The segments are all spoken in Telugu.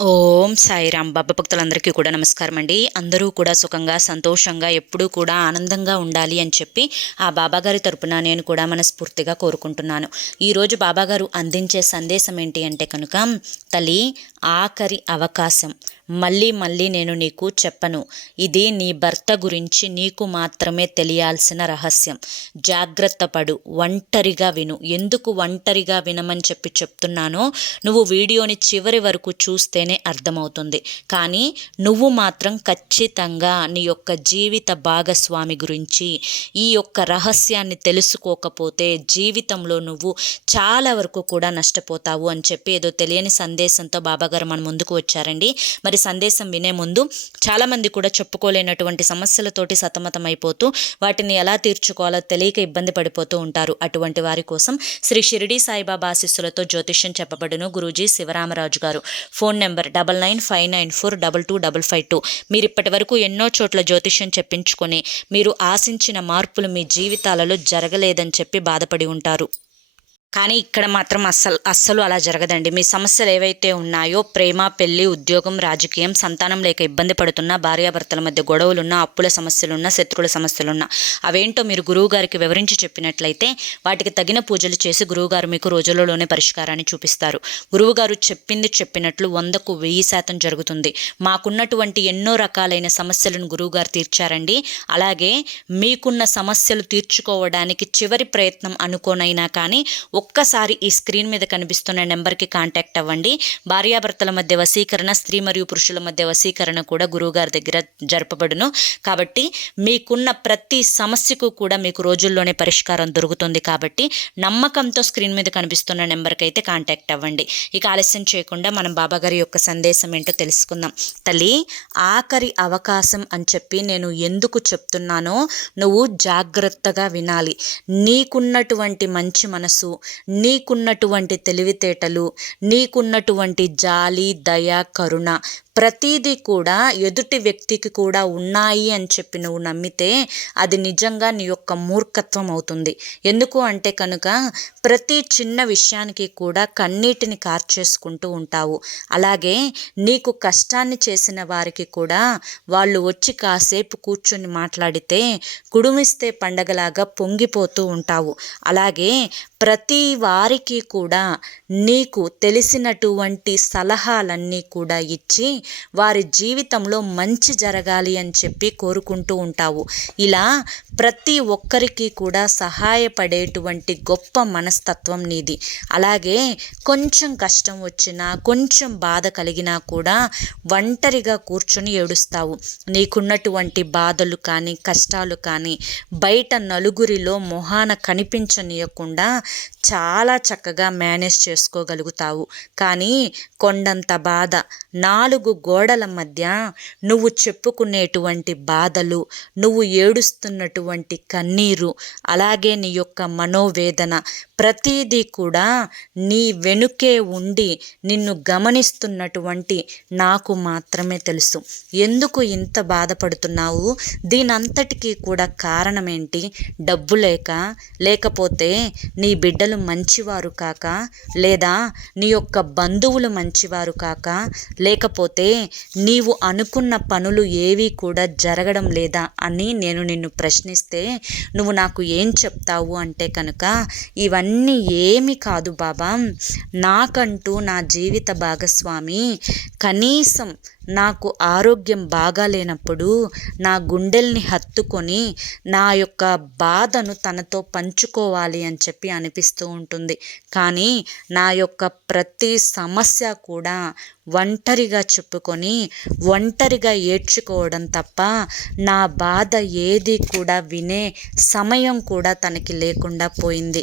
ఓం సాయిరామ్. బాబా భక్తులందరికీ కూడా నమస్కారం అండి. అందరూ కూడా సుఖంగా సంతోషంగా ఎప్పుడూ కూడా ఆనందంగా ఉండాలి అని చెప్పి ఆ బాబాగారి తరపున నేను కూడా మనస్ఫూర్తిగా కోరుకుంటున్నాను. ఈరోజు బాబాగారు అందించే సందేశం ఏంటి అంటే కనుక, తల్లి, ఆఖరి అవకాశం మళ్ళీ మళ్ళీ నేను నీకు చెప్పను. ఇది నీ భర్త గురించి నీకు మాత్రమే తెలియాల్సిన రహస్యం. జాగ్రత్త పడు, ఒంటరిగా విను. ఎందుకు ఒంటరిగా వినమని చెప్తున్నానో నువ్వు వీడియోని చివరి వరకు చూస్తేనే అర్థమవుతుంది. కానీ నువ్వు మాత్రం ఖచ్చితంగా నీ యొక్క జీవిత భాగస్వామి గురించి ఈ యొక్క రహస్యాన్ని తెలుసుకోకపోతే జీవితంలో నువ్వు చాలా వరకు కూడా నష్టపోతావు అని చెప్పి ఏదో తెలియని సందేశంతో బాబాగారు మన ముందుకు వచ్చారండి. మరి సందేశం వినే ముందు చాలామంది కూడా చెప్పుకోలేనటువంటి సమస్యలతోటి సతమతమైపోతూ వాటిని ఎలా తీర్చుకోవాలో తెలియక ఇబ్బంది పడిపోతూ ఉంటారు. అటువంటి వారి కోసం శ్రీ షిరిడి సాయిబాబా ఆశీస్సులతో జ్యోతిష్యం చెప్పబడును. గురూజీ శివరామరాజు గారు. Phone number 9959945552. మీరు ఇప్పటి వరకు ఎన్నో చోట్ల జ్యోతిష్యం చెప్పించుకొని మీరు ఆశించిన మార్పులు మీ జీవితాలలో జరగలేదని చెప్పి బాధపడి ఉంటారు. కానీ ఇక్కడ మాత్రం అస్సలు అలా జరగదండి. మీ సమస్యలు ఏవైతే ఉన్నాయో, ప్రేమ, పెళ్లి, ఉద్యోగం, రాజకీయం, సంతానం లేక ఇబ్బంది పడుతున్నా, భార్యాభర్తల మధ్య గొడవలున్నా, అప్పుల సమస్యలున్నా, శత్రువుల సమస్యలున్నా, అవేంటో మీరు గురువుగారికి వివరించి చెప్పినట్లయితే వాటికి తగిన పూజలు చేసి గురువుగారు మీకు రోజులలోనే పరిష్కారాన్ని చూపిస్తారు. గురువుగారు చెప్పింది చెప్పినట్లు 100కు 1000% జరుగుతుంది. మాకున్నటువంటి ఎన్నో రకాలైన సమస్యలను గురువుగారు తీర్చారండి. అలాగే మీకున్న సమస్యలు తీర్చుకోవడానికి చివరి ప్రయత్నం అనుకోనైనా కానీ ఒక్కసారి ఈ స్క్రీన్ మీద కనిపిస్తున్న నెంబర్కి కాంటాక్ట్ అవ్వండి. భార్యాభర్తల మధ్య వశీకరణ, స్త్రీ మరియు పురుషుల మధ్య వశీకరణ కూడా గురువుగారి దగ్గర జరపబడును. కాబట్టి మీకున్న ప్రతి సమస్యకు కూడా మీకు రోజుల్లోనే పరిష్కారం దొరుకుతుంది. కాబట్టి నమ్మకంతో స్క్రీన్ మీద కనిపిస్తున్న నెంబర్కి అయితే కాంటాక్ట్ అవ్వండి. ఇక ఆలస్యం చేయకుండా మనం బాబాగారి యొక్క సందేశం ఏంటో తెలుసుకుందాం. తల్లి, ఆఖరి అవకాశం అని చెప్పి నేను ఎందుకు చెప్తున్నానో నువ్వు జాగ్రత్తగా వినాలి. నీకున్నటువంటి మంచి మనసు, నీకున్నటువంటి తెలివితేటలు, నీకున్నటువంటి జాలి, దయ, కరుణ ప్రతీదీ కూడా ఎదుటి వ్యక్తికి కూడా ఉన్నాయి అని చెప్పి నువ్వు నమ్మితే అది నిజంగా నీ యొక్క మూర్ఖత్వం అవుతుంది. ఎందుకు అంటే కనుక ప్రతి చిన్న విషయానికి కూడా కన్నీటిని కార్చేసుకుంటూ ఉంటావు. అలాగే నీకు కష్టాన్ని చేసిన వారికి కూడా వాళ్ళు వచ్చి కాసేపు కూర్చొని మాట్లాడితే కుడుమిస్తే పండగలాగా పొంగిపోతూ ఉంటావు. అలాగే ప్రతి వారికి కూడా నీకు తెలిసినటువంటి సలహాలన్నీ కూడా ఇచ్చి వారి జీవితంలో మంచి జరగాలి అని చెప్పి కోరుకుంటూ ఉంటావు. ఇలా ప్రతి ఒక్కరికి కూడా సహాయపడేటువంటి గొప్ప మనస్తత్వం నీది. అలాగే కొంచెం కష్టం వచ్చినా, కొంచెం బాధ కలిగినా కూడా ఒంటరిగా కూర్చొని ఏడుస్తావు. నీకున్నటువంటి బాధలు కానీ, కష్టాలు కానీ బయట నలుగురిలో మొహాన కనిపించనీయకుండా చాలా చక్కగా మేనేజ్ చేసుకోగలుగుతావు. కానీ కొండంత బాధ, 4 గోడల మధ్య నువ్వు చెప్పుకునేటువంటి బాధలు, నువ్వు ఏడుస్తున్నటువంటి కన్నీరు, అలాగే నీ యొక్క మనోవేదన ప్రతీదీ కూడా నీ వెనుకే ఉండి నిన్ను గమనిస్తున్నటువంటి నాకు మాత్రమే తెలుసు. ఎందుకు ఇంత బాధపడుతున్నావు? దీనంతటికీ కూడా కారణం ఏంటి? డబ్బు లేక, లేకపోతే నీ బిడ్డలు మంచివారు కాక, లేదా నీ యొక్క బంధువులు మంచివారు కాక, లేకపోతే నీవు అనుకున్న పనులు ఏవి కూడా జరగడం లేదా అని నేను నిన్ను ప్రశ్నిస్తే నువ్వు నాకు ఏం చెప్తావు అంటే కనుక, ఇవన్నీ ఏమి కాదు బాబా, నాకంటూ నా జీవిత భాగస్వామి కనీసం నాకు ఆరోగ్యం బాగాలేనప్పుడు నా గుండెల్ని హత్తుకొని నా యొక్క బాధను తనతో పంచుకోవాలి అని చెప్పి అనిపిస్తూ ఉంటుంది. కానీ నా యొక్క ప్రతి సమస్య కూడా ఒంటరిగా చెప్పుకొని ఒంటరిగా ఏడ్చుకోవడం తప్ప నా బాధ ఏది కూడా వినే సమయం కూడా తనకి లేకుండా పోయింది.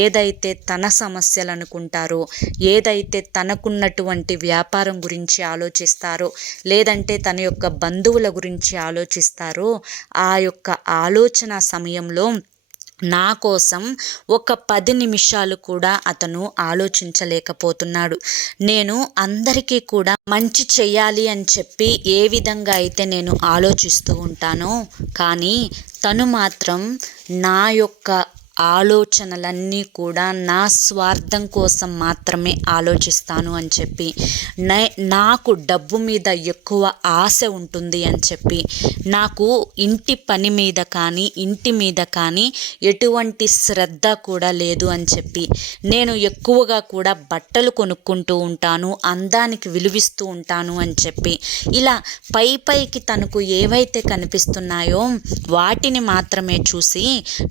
ఏదైతే తన సమస్యలు అనుకుంటారో, ఏదైతే తనకున్నటువంటి వ్యాపారం గురించి ఆలోచిస్తారో, లేదంటే తన యొక్క బంధువుల గురించి ఆలోచిస్తారో, ఆ యొక్క ఆలోచన సమయంలో నా కోసం ఒక 10 నిమిషాలు కూడా అతను ఆలోచించలేకపోతున్నాడు. నేను అందరికీ కూడా మంచి చెయ్యాలి అని చెప్పి ఏ విధంగా అయితే నేను ఆలోచిస్తూ ఉంటానో, కానీ తను మాత్రం నా యొక్క ఆలోచనలన్నీ కూడా నా స్వార్థం కోసం మాత్రమే ఆలోచిస్తాను అని చెప్పి, నాకు డబ్బు మీద ఎక్కువ ఆశ ఉంటుంది అని చెప్పి, నాకు ఇంటి పని మీద కానీ ఇంటి మీద కానీ ఎటువంటి శ్రద్ధ కూడా లేదు అని చెప్పి, నేను ఎక్కువగా కూడా బట్టలు కొనుక్కుంటూ ఉంటాను, అందానికి విలువిస్తూ ఉంటాను అని చెప్పి, ఇలా పైకి తనకు ఏవైతే కనిపిస్తున్నాయో వాటిని మాత్రమే చూసి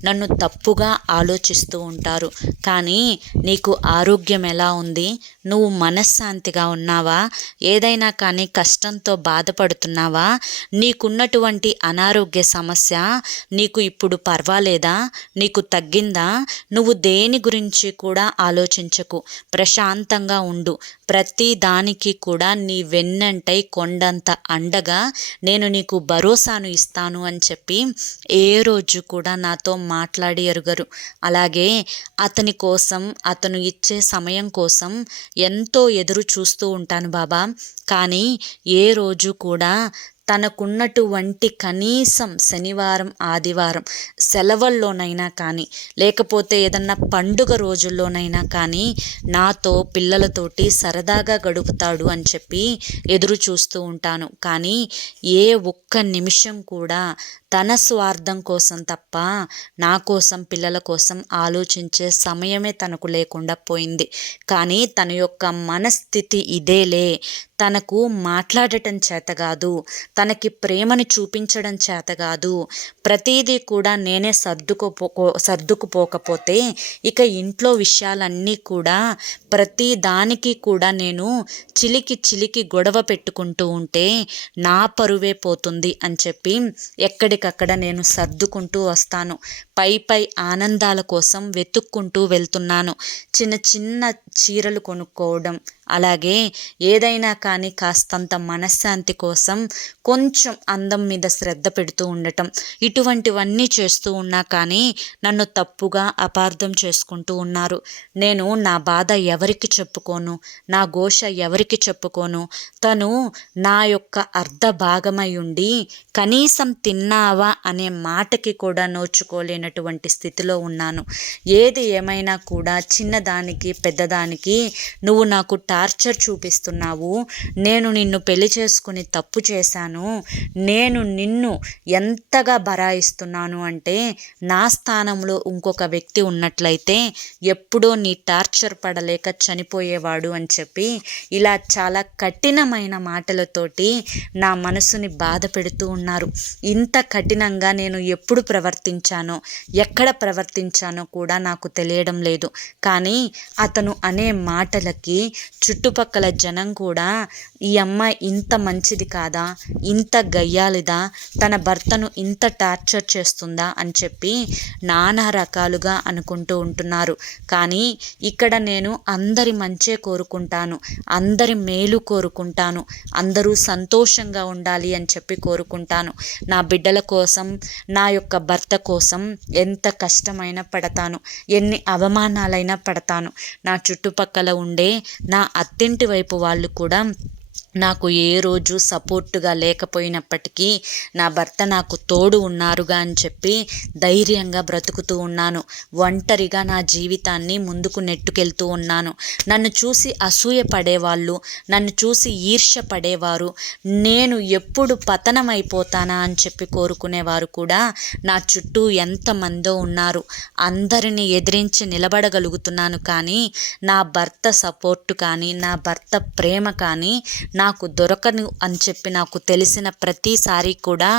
నన్ను తప్పుగా ఆలోచిస్తూ ఉంటారు. కానీ నీకు ఆరోగ్యం ఎలా ఉంది? నువ్వు మనశ్శాంతిగా ఉన్నావా? ఏదైనా కానీ కష్టంతో బాధపడుతున్నావా? నీకున్నటువంటి అనారోగ్య సమస్య నీకు ఇప్పుడు పర్వాలేదా? నీకు తగ్గిందా? నువ్వు దేని గురించి కూడా ఆలోచించకు, ప్రశాంతంగా ఉండు. ప్రతి దానికి కూడా నీ వెన్నంటై కొండంత అండగా నేను నీకు భరోసాను ఇస్తాను అని చెప్పి ఏ రోజు కూడా నాతో మాట్లాడి ఎరుగరు. అలాగే అతని కోసం, అతను ఇచ్చే సమయం కోసం ఎంతో ఎదురు చూస్తూ ఉంటాను బాబా. కానీ ఏ రోజు కూడా తనకున్నటువంటి కనీసం శనివారం, ఆదివారం సెలవుల్లోనైనా కానీ, లేకపోతే ఏదన్నా పండుగ రోజుల్లోనైనా కానీ నాతో పిల్లలతోటి సరదాగా గడుపుతాడు అని చెప్పి ఎదురు చూస్తూ ఉంటాను. కానీ ఏ ఒక్క నిమిషం కూడా తన స్వార్థం కోసం తప్ప నా కోసం, పిల్లల కోసం ఆలోచించే సమయమే తనకు లేకుండా పోయింది. కానీ తన యొక్క మనస్థితి ఇదేలే. తనకు మాట్లాడటం చేత కాదు, తనకి ప్రేమను చూపించడం చేత కాదు, ప్రతిదీ కూడా నేనే సర్దుకుపోకపోతే ఇక ఇంట్లో విషయాలన్నీ కూడా ప్రతి దానికి కూడా నేను చిలికి గొడవ పెట్టుకుంటూ ఉంటే నా పరువే పోతుంది అని చెప్పి ఎక్కడికక్కడ నేను సర్దుకుంటూ వస్తాను. పై ఆనందాల కోసం వెతుక్కుంటూ వెళ్తున్నాను. చిన్న చీరలు కొనుక్కోవడం, అలాగే ఏదైనా కానీ కాస్తంత మనశ్శాంతి కోసం కొంచెం అందం మీద శ్రద్ధ పెడుతూ ఉండటం, ఇటువంటివన్నీ చేస్తూ ఉన్నా కానీ నన్ను తప్పుగా అపార్థం చేసుకుంటూ ఉన్నారు. నేను నా బాధ ఎవరికి చెప్పుకోను, నా ఘోష ఎవరికి చెప్పుకోను. తను నా యొక్క అర్ధ భాగమై ఉండి కనీసం తిన్నావా అనే మాటకి కూడా నోచుకోలేనటువంటి స్థితిలో ఉన్నాను. ఏది ఏమైనా కూడా చిన్నదానికి పెద్దదానికి నువ్వు నాకు టార్చర్ చూపిస్తున్నావు, నేను నిన్ను పెళ్లి చేసుకుని తప్పు చేశాను, నేను నిన్ను ఎంతగా బరాయిస్తున్నాను అంటే నా స్థానంలో ఇంకొక వ్యక్తి ఉన్నట్లయితే ఎప్పుడో నీ టార్చర్ పడలేక చనిపోయేవాడు అని చెప్పి ఇలా చాలా కఠినమైన మాటలతోటి నా మనసుని బాధ పెడుతూ ఉన్నారు. ఇంత కఠినంగా నేను ఎప్పుడు ప్రవర్తించానో, ఎక్కడ ప్రవర్తించానో కూడా నాకు తెలియడం లేదు. కానీ అతను అనే మాటలకి చుట్టుపక్కల జనం కూడా ఈ అమ్మాయి ఇంత మంచిది కాదా, ఇంత గయ్యాలిదా, తన భర్తను ఇంత టార్చర్ చేస్తుందా అని చెప్పి నానా రకాలుగా అనుకుంటూ ఉంటున్నారు. కానీ ఇక్కడ నేను అందరి మంచే కోరుకుంటాను, అందరి మేలు కోరుకుంటాను, అందరూ సంతోషంగా ఉండాలి అని చెప్పి కోరుకుంటాను. నా బిడ్డల కోసం, నా యొక్క భర్త కోసం ఎంత కష్టమైనా పడతాను, ఎన్ని అవమానాలైనా పడతాను. నా చుట్టుపక్కల ఉండే నా అత్తింటి వైపు వాళ్ళు కూడా నాకు ఏ రోజు సపోర్టుగా లేకపోయినప్పటికీ నా భర్త నాకు తోడు ఉన్నారుగా అని చెప్పి ధైర్యంగా బ్రతుకుతూ ఉన్నాను. ఒంటరిగా నా జీవితాన్ని ముందుకు నెట్టుకెళ్తూ ఉన్నాను. నన్ను చూసి అసూయ పడేవాళ్ళు, నన్ను చూసి ఈర్ష్య పడేవారు, నేను ఎప్పుడు పతనమైపోతానా అని చెప్పి కోరుకునేవారు కూడా నా చుట్టూ ఎంతమందో ఉన్నారు. అందరినీ ఎదిరించి నిలబడగలుగుతున్నాను. కానీ నా భర్త సపోర్టు కానీ, నా భర్త ప్రేమ కానీ నాకు దొరకను అని చెప్పి నాకు తెలిసిన ప్రతిసారి కూడా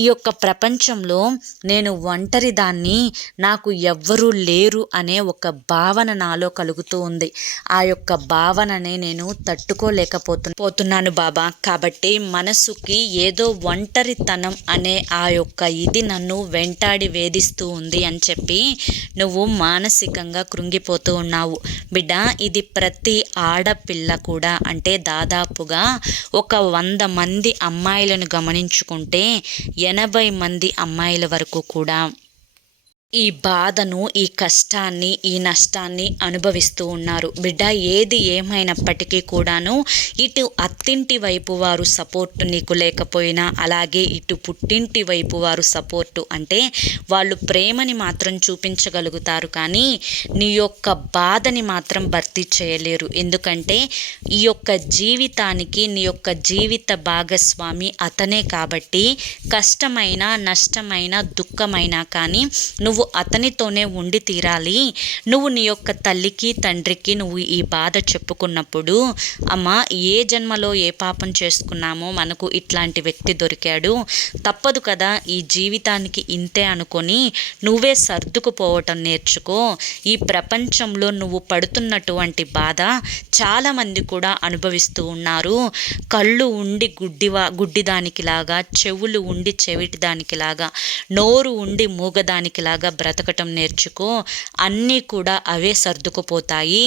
ఈ యొక్క ప్రపంచంలో నేను ఒంటరి దాన్ని, నాకు ఎవ్వరూ లేరు అనే ఒక భావన నాలో కలుగుతూ ఉంది. ఆ యొక్క భావననే నేను తట్టుకోలేకపోతున్నాను బాబా. కాబట్టి మనసుకి ఏదో ఒంటరితనం అనే ఆ యొక్క ఇది నన్ను వెంటాడి వేధిస్తూ ఉంది అని చెప్పి నువ్వు మానసికంగా కృంగిపోతూ ఉన్నావు బిడ్డ. ఇది ప్రతి ఆడపిల్ల కూడా, అంటే దాదాపుగా ఒక 100 మంది అమ్మాయిలను గమనించుకుంటే 80 మంది అమ్మాయిల వరకు కూడా ఈ బాధను, ఈ కష్టాన్ని, ఈ నష్టాన్ని అనుభవిస్తూ ఉన్నారు. బిడ్డ, ఏది ఏమైనప్పటికీ కూడాను ఇటు అత్తింటి వైపు వారు సపోర్టు నీకు లేకపోయినా, అలాగే ఇటు పుట్టింటి వైపు వారు సపోర్టు అంటే వాళ్ళు ప్రేమని మాత్రం చూపించగలుగుతారు, కానీ నీ యొక్క బాధని మాత్రం భర్తీ చేయలేరు. ఎందుకంటే ఈ యొక్క జీవితానికి నీ యొక్క జీవిత భాగస్వామి అతనే కాబట్టి కష్టమైన, నష్టమైన, దుఃఖమైన కానీ నువ్వు అతనితోనే ఉండి తీరాలి. నువ్వు నీ యొక్క తల్లికి, తండ్రికి నువ్వు ఈ బాధ చెప్పుకున్నప్పుడు, అమ్మ ఏ జన్మలో ఏ పాపం చేసుకున్నామో మనకు ఇట్లాంటి వ్యక్తి దొరికాడు, తప్పదు కదా ఈ జీవితానికి ఇంతే అనుకొని నువ్వే సర్దుకుపోవటం నేర్చుకో. ఈ ప్రపంచంలో నువ్వు పడుతున్నటువంటి బాధ చాలామంది కూడా అనుభవిస్తూ ఉన్నారు. కళ్ళు ఉండి గుడ్డిదానికిలాగా, చెవులు ఉండి చెవిటిదానికిలాగా, నోరు ఉండి మూగదానికిలాగా బ్రతకటం నేర్చుకో. అన్నీ కూడా అవే సర్దుకుపోతాయి.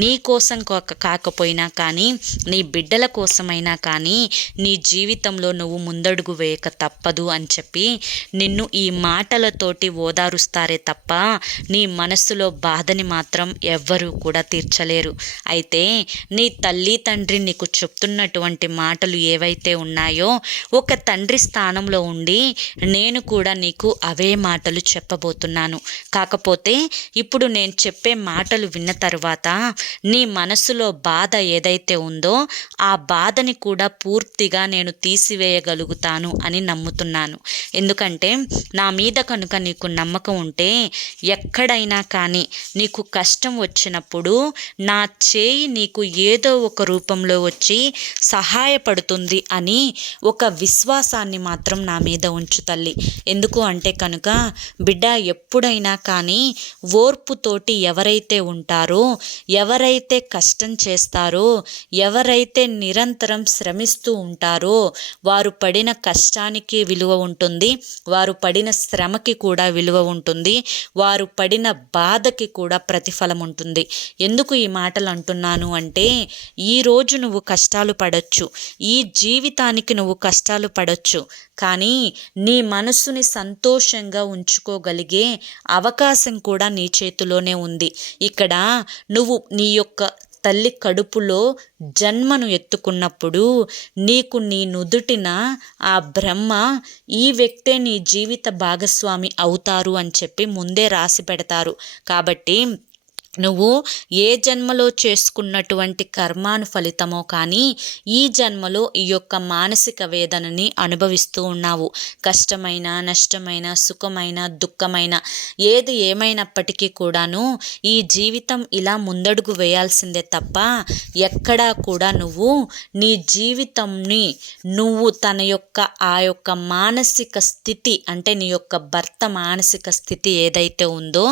నీ కోసం కాకపోయినా కానీ, నీ బిడ్డల కోసమైనా కానీ నీ జీవితంలో నువ్వు ముందడుగు వేయక తప్పదు అని చెప్పి నిన్ను ఈ మాటలతోటి ఓదారుస్తారే తప్ప నీ మనస్సులో బాధని మాత్రం ఎవ్వరూ కూడా తీర్చలేరు. అయితే నీ తల్లి, తండ్రి నీకు చెప్తున్నటువంటి మాటలు ఏవైతే ఉన్నాయో, ఒక తండ్రి స్థానంలో ఉండి నేను కూడా నీకు అవే మాటలు చెప్పబోతున్నాను. కాకపోతే ఇప్పుడు నేను చెప్పే మాటలు విన్న తర్వాత నీ మనసులో బాధ ఏదైతే ఉందో ఆ బాధని కూడా పూర్తిగా నేను తీసివేయగలుగుతాను అని నమ్ముతున్నాను. ఎందుకంటే నా మీద కనుక నీకు నమ్మకం ఉంటే ఎక్కడైనా కానీ నీకు కష్టం వచ్చినప్పుడు నా చేయి నీకు ఏదో ఒక రూపంలో వచ్చి సహాయపడుతుంది అని ఒక విశ్వాసాన్ని మాత్రం నా మీద ఉంచు తల్లి. ఎందుకు అంటే కనుక బిడ్డ, ఎప్పుడైనా కానీ ఓర్పుతోటి ఎవరైతే ఉంటారో, ఎవరైతే కష్టం చేస్తారో, ఎవరైతే నిరంతరం శ్రమిస్తూ ఉంటారో వారు పడిన కష్టానికి విలువ ఉంటుంది, వారు పడిన శ్రమకి కూడా విలువ ఉంటుంది, వారు పడిన బాధకి కూడా ప్రతిఫలం ఉంటుంది. ఎందుకు ఈ మాటలు అంటున్నాను అంటే, ఈరోజు నువ్వు కష్టాలు పడొచ్చు, ఈ జీవితానికి నువ్వు కష్టాలు పడొచ్చు, కానీ నీ మనసుని సంతోషంగా ఉంచుకోగలిగే అవకాశం కూడా నీ చేతిలోనే ఉంది. ఇక్కడ నువ్వు నీ యొక్క తల్లి కడుపులో జన్మను ఎత్తుకున్నప్పుడు నీకు నీ నుదుటిన ఆ బ్రహ్మ ఈ వ్యక్తే నీ జీవిత భాగస్వామి అవుతారు అని చెప్పి ముందే రాసి పెడతారు. కాబట్టి నువ్వు ఏ జన్మలో చేసుకున్నటువంటి కర్మాను ఫలితమో కానీ ఈ జన్మలో ఈ యొక్క మానసిక వేదనని అనుభవిస్తూ ఉన్నావు. కష్టమైన, నష్టమైన, సుఖమైన, దుఃఖమైన ఏది ఏమైనప్పటికీ కూడాను ఈ జీవితం ఇలా ముందడుగు వేయాల్సిందే తప్ప ఎక్కడా కూడా నువ్వు నీ జీవితంని నువ్వు తన యొక్క ఆ యొక్క మానసిక స్థితి అంటే నీ యొక్క భర్త మానసిక స్థితి ఏదైతే ఉందో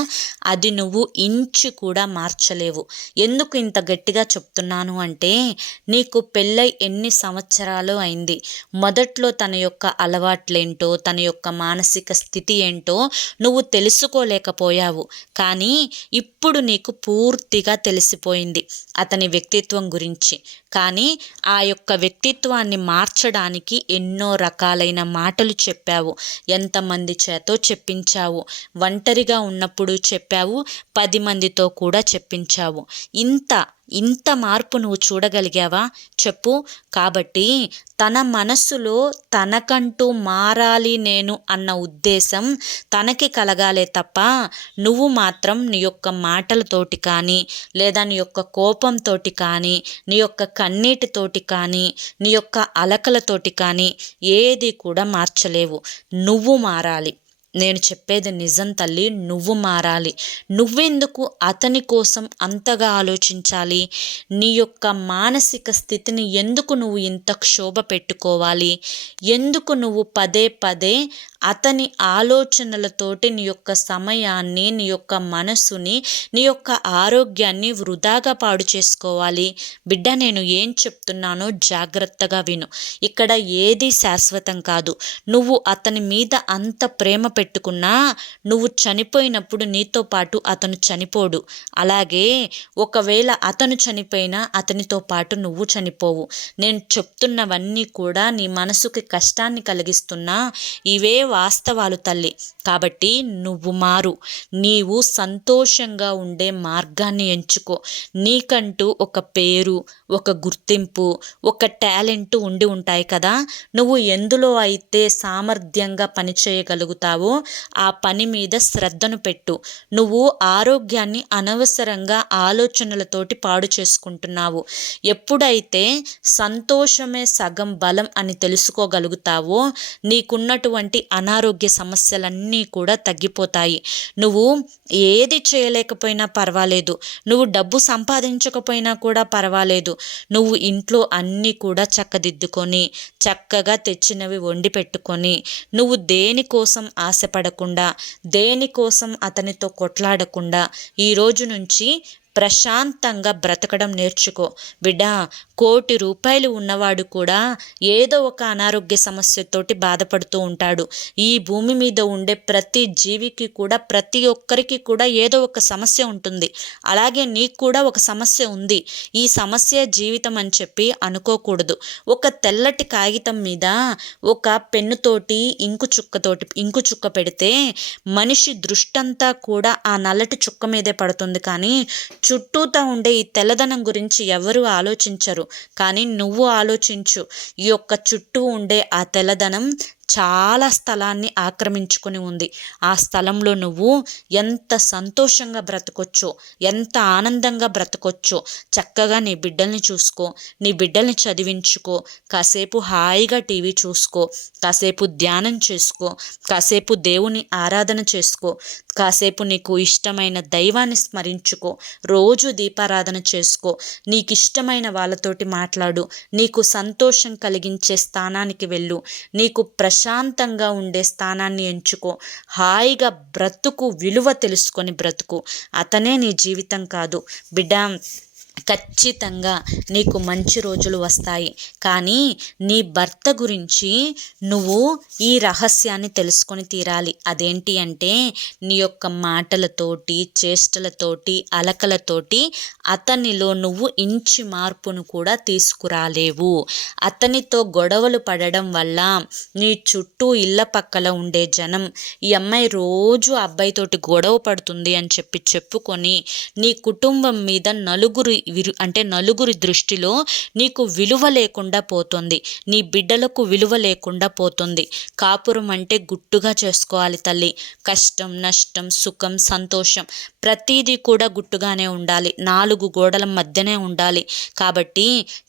అది నువ్వు ఇంచు కూడా మార్చలేవు. ఎందుకు ఇంత గట్టిగా చెప్తున్నాను అంటే, నీకు పెళ్ళై ఎన్ని సంవత్సరాలు అయింది, మొదట్లో తన యొక్క అలవాట్లేంటో, తన యొక్క మానసిక స్థితి ఏంటో నువ్వు తెలుసుకోలేకపోయావు. కానీ ఇప్పుడు నీకు పూర్తిగా తెలిసిపోయింది అతని వ్యక్తిత్వం గురించి. కానీ ఆ యొక్క వ్యక్తిత్వాన్ని మార్చడానికి ఎన్నో రకాలైన మాటలు చెప్పావు, ఎంతమంది చేతో చెప్పించావు, ఒంటరిగా ఉన్నప్పుడు చెప్పావు, 10 మందితో కూడా చెప్పించావు. ఇంత మార్పు నువ్వు చూడగలిగావా చెప్పు. కాబట్టి తన మనస్సులో తనకంటూ మారాలి నేను అన్న ఉద్దేశం తనకి కలగాలే తప్ప నువ్వు మాత్రం నీ యొక్క మాటలతోటి కానీ, లేదా నీ యొక్క కోపంతోటి కానీ, నీ యొక్క కన్నీటితోటి కానీ, నీ యొక్క అలకలతోటి కానీ ఏది కూడా మార్చలేవు. నువ్వు మారాలి. నేను చెప్పేది నిజం తల్లి, నువ్వు మారాలి. నువ్వెందుకు అతని కోసం అంతగా ఆలోచించాలి? నీ యొక్క మానసిక స్థితిని ఎందుకు నువ్వు ఇంత క్షోభ పెట్టుకోవాలి? ఎందుకు నువ్వు పదే పదే అతని ఆలోచనలతోటి నీ యొక్క సమయాన్ని, నీ యొక్క మనసుని, నీ యొక్క ఆరోగ్యాన్ని వృధాగా పాడు చేసుకోవాలి? బిడ్డ, నేను ఏం చెప్తున్నానో జాగ్రత్తగా విను. ఇక్కడ ఏది శాశ్వతం కాదు. నువ్వు అతని మీద అంత ప్రేమ పెట్టుకున్నా నువ్వు చనిపోయినప్పుడు నీతో పాటు అతను చనిపోడు. అలాగే ఒకవేళ అతను చనిపోయినా అతనితో పాటు నువ్వు చనిపోవు. నేను చెప్తున్నవన్నీ కూడా నీ మనసుకి కష్టాన్ని కలిగిస్తున్నా ఇవే వాస్తవాలు తల్లి. కాబట్టి నువ్వు మారు. నీవు సంతోషంగా ఉండే మార్గాన్ని ఎంచుకో. నీకంటూ ఒక పేరు, ఒక గుర్తింపు, ఒక టాలెంట్ ఉండి ఉంటాయి కదా. నువ్వు ఎందులో అయితే సామర్థ్యంగా పనిచేయగలుగుతావో ఆ పని మీద శ్రద్ధను పెట్టు. నువ్వు ఆరోగ్యాన్ని అనవసరంగా ఆలోచనలతోటి పాడు చేసుకుంటున్నావు. ఎప్పుడైతే సంతోషమే సగం బలం అని తెలుసుకోగలుగుతావో నీకున్నటువంటి అనారోగ్య సమస్యలన్నీ కూడా తగ్గిపోతాయి. నువ్వు ఏది చేయలేకపోయినా పర్వాలేదు, నువ్వు డబ్బు సంపాదించకపోయినా కూడా పర్వాలేదు, నువ్వు ఇంట్లో అన్నీ కూడా చక్కదిద్దుకొని చక్కగా తెచ్చినవి వండి పెట్టుకొని నువ్వు దేనికోసం ఆశపడకుండా, దేనికోసం అతనితో కొట్లాడకుండా ఈ రోజు నుంచి ప్రశాంతంగా బ్రతకడం నేర్చుకో బిడ్డ. 1,00,00,000 రూపాయలు ఉన్నవాడు కూడా ఏదో ఒక అనారోగ్య సమస్యతోటి బాధపడుతూ ఉంటాడు. ఈ భూమి మీద ఉండే ప్రతి జీవికి కూడా, ప్రతి ఒక్కరికి కూడా ఏదో ఒక సమస్య ఉంటుంది. అలాగే నీకు కూడా ఒక సమస్య ఉంది. ఈ సమస్య జీవితం అని చెప్పి అనుకోకూడదు. ఒక తెల్లటి కాగితం మీద ఒక పెన్నుతోటి ఇంకు చుక్క పెడితే మనిషి దృష్టంతా కూడా ఆ నల్లటి చుక్క మీదే పడుతుంది. కానీ చుట్టూతా ఉండే ఈ తెల్లదనం గురించి ఎవరు ఆలోచించరు. కానీ నువ్వు ఆలోచించు. ఈ యొక్క చుట్టూ ఉండే ఆ తెల్లదనం చాలా స్థలాన్ని ఆక్రమించుకొని ఉంది. ఆ స్థలంలో నువ్వు ఎంత సంతోషంగా బ్రతకొచ్చో, ఎంత ఆనందంగా బ్రతకొచ్చో. చక్కగా నీ బిడ్డల్ని చూసుకో, నీ బిడ్డల్ని చదివించుకో, కాసేపు హాయిగా టీవీ చూసుకో, కాసేపు ధ్యానం చేసుకో, కాసేపు దేవుని ఆరాధన చేసుకో, కాసేపు నీకు ఇష్టమైన దైవాన్ని స్మరించుకో, రోజు దీపారాధన చేసుకో, నీకు ఇష్టమైన వాళ్ళతోటి మాట్లాడు, నీకు సంతోషం కలిగించే స్థానానికి వెళ్ళు, నీకు ప్రశాంతంగా ఉండే స్థానాన్ని ఎంచుకో. హాయిగా బ్రతుకు, విలువ తెలుసుకొని బ్రతుకు. అతనే నీ జీవితం కాదు బిడ్డ. ఖచ్చితంగా నీకు మంచి రోజులు వస్తాయి. కానీ నీ భర్త గురించి నువ్వు ఈ రహస్యాన్ని తెలుసుకొని తీరాలి. అదేంటి అంటే నీ యొక్క మాటలతోటి, చేష్టలతోటి, అలకలతోటి అతనిలో నువ్వు ఇంచి మార్పును కూడా తీసుకురాలేవు. అతనితో గొడవలు పడడం వల్ల నీ చుట్టూ ఇళ్ళ పక్కల ఉండే జనం ఈ అమ్మాయి రోజు అబ్బాయితోటి గొడవ పడుతుంది అని చెప్పుకొని నీ కుటుంబం మీద నలుగురి దృష్టిలో నీకు విలువ లేకుండా పోతుంది. నీ బిడ్డలకు విలువ లేకుండా పోతుంది. కాపురం అంటే గుట్టుగా చేసుకోవాలి తల్లి. కష్టం, నష్టం, సుఖం, సంతోషం ప్రతిదీ కూడా గుట్టుగానే ఉండాలి. 4 గోడల మధ్యనే ఉండాలి. కాబట్టి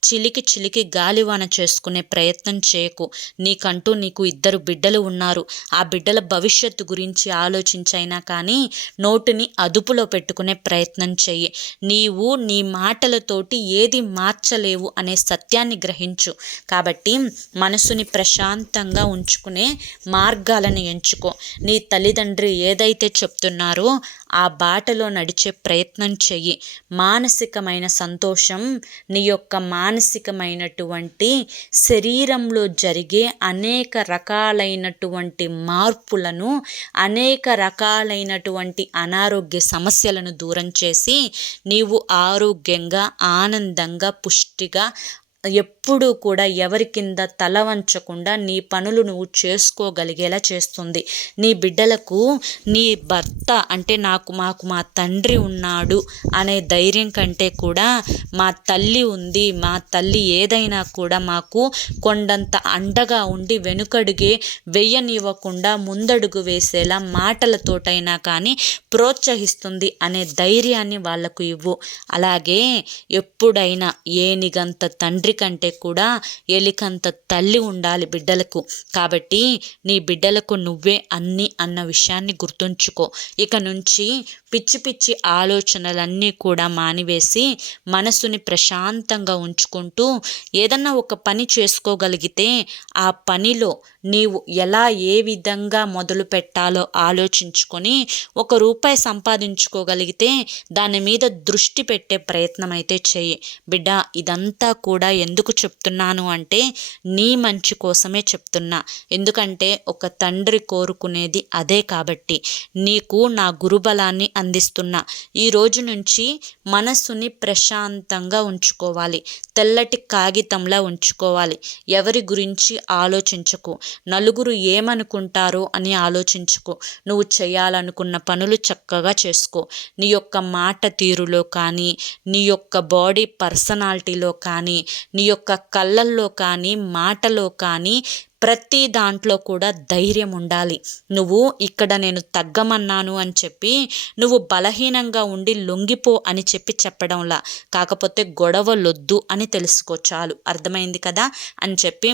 చిలికి గాలివాన చేసుకునే ప్రయత్నం చేయకు. నీకు 2 బిడ్డలు ఉన్నారు. ఆ బిడ్డల భవిష్యత్తు గురించి ఆలోచించైనా కానీ నోటిని అదుపులో పెట్టుకునే ప్రయత్నం చెయ్యి. నీవు నీ మాటలతోటి ఏది మార్చలేవు అనే సత్యాన్ని గ్రహించు. కాబట్టి మనసుని ప్రశాంతంగా ఉంచుకునే మార్గాలను ఎంచుకో. నీ తల్లిదండ్రి ఏదైతే చెప్తున్నారో ఆ బాటలో నడిచే ప్రయత్నం చెయ్యి. మానసికమైన సంతోషం నీ యొక్క మానసికమైనటువంటి శరీరంలో జరిగే అనేక రకాలైనటువంటి మార్పులను, అనేక రకాలైనటువంటి అనారోగ్య సమస్యలను దూరం చేసి నీవు ఆరోగ్యంగా, ఆనందంగా, పుష్టిగా ఎప్పుడూ కూడా ఎవరి కింద తల వంచకుండా నీ పనులు నువ్వు చేసుకోగలిగేలా చేస్తుంది. నీ బిడ్డలకు నీ భర్త అంటే మాకు మా తండ్రి ఉన్నాడు అనే ధైర్యం కంటే కూడా మా తల్లి ఉంది, మా తల్లి ఏదైనా కూడా మాకు కొండంత అండగా ఉండి వెనుకడుగే వెయ్యనివ్వకుండా ముందడుగు వేసేలా మాటలతోటైనా కానీ ప్రోత్సహిస్తుంది అనే ధైర్యాన్ని వాళ్లకు ఇవ్వు. అలాగే ఎప్పుడైనా ఏనిగంత తండ్రి కంటే కూడా ఎలికంత తల్లి ఉండాలి బిడ్డలకు. కాబట్టి నీ బిడ్డలకు నువ్వే అన్నీ అన్న విషయాన్ని గుర్తుంచుకో. ఇక నుంచి పిచ్చి ఆలోచనలన్నీ కూడా మానివేసి మనసుని ప్రశాంతంగా ఉంచుకుంటూ ఏదన్నా ఒక పని చేసుకోగలిగితే ఆ పనిలో నీవు ఏ విధంగా మొదలు పెట్టాలో ఆలోచించుకొని ₹1 సంపాదించుకోగలిగితే దాని మీద దృష్టి పెట్టే ప్రయత్నం అయితే చెయ్యి బిడ్డ. ఇదంతా కూడా ఎందుకు చెప్తున్నాను అంటే నీ మంచి కోసమే చెప్తున్నా. ఎందుకంటే ఒక తండ్రి కోరుకునేది అదే కాబట్టి. నీకు నా గురుబలాన్ని అందిస్తున్నా. ఈ రోజు నుంచి మనస్సుని ప్రశాంతంగా ఉంచుకోవాలి, తెల్లటి కాగితంలా ఉంచుకోవాలి. ఎవరి గురించి ఆలోచించకు, నలుగురు ఏమనుకుంటారో అని ఆలోచించుకో. నువ్వు చేయాలనుకున్న పనులు చక్కగా చేసుకో. నీ యొక్క మాట తీరులో కానీ, నీ యొక్క బాడీ పర్సనాలిటీలో కానీ, నీ యొక్క కళ్ళల్లో కానీ, మాటలో కానీ, ప్రతి దాంట్లో కూడా ధైర్యం ఉండాలి. నువ్వు ఇక్కడ నేను తగ్గమన్నాను అని చెప్పి నువ్వు బలహీనంగా ఉండి లొంగిపో అని చెప్పడంలా, కాకపోతే గొడవలొద్దు అని తెలుసుకో చాలు. అర్థమైంది కదా అని చెప్పి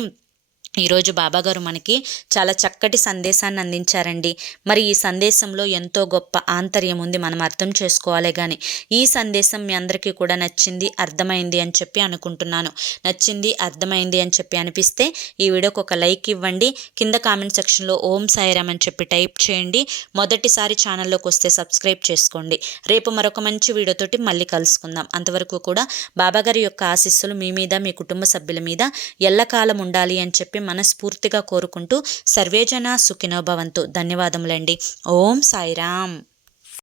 ఈరోజు బాబాగారు మనకి చాలా చక్కటి సందేశాన్ని అందించారండి. మరి ఈ సందేశంలో ఎంతో గొప్ప ఆంతర్యం ఉంది, మనం అర్థం చేసుకోవాలి. కానీ ఈ సందేశం మీ అందరికీ కూడా నచ్చింది, అర్థమైంది అని చెప్పి అనుకుంటున్నాను. నచ్చింది, అర్థమైంది అని చెప్పి అనిపిస్తే ఈ వీడియోకి ఒక లైక్ ఇవ్వండి. కింద కామెంట్ సెక్షన్లో ఓం సాయిరామ్ అని చెప్పి టైప్ చేయండి. మొదటిసారి ఛానల్లోకి వస్తే సబ్స్క్రైబ్ చేసుకోండి. రేపు మరొక మంచి వీడియోతోటి మళ్ళీ కలుసుకుందాం. అంతవరకు కూడా బాబాగారి యొక్క ఆశీస్సులు మీ మీద, మీ కుటుంబ సభ్యుల మీద ఎల్లకాలం ఉండాలి అని చెప్పి మనస్ఫూర్తిగా కోరుకుంటూ సర్వేజన సుఖినో భవంతు. ధన్యవాదములండి. ఓం సాయిరామ్.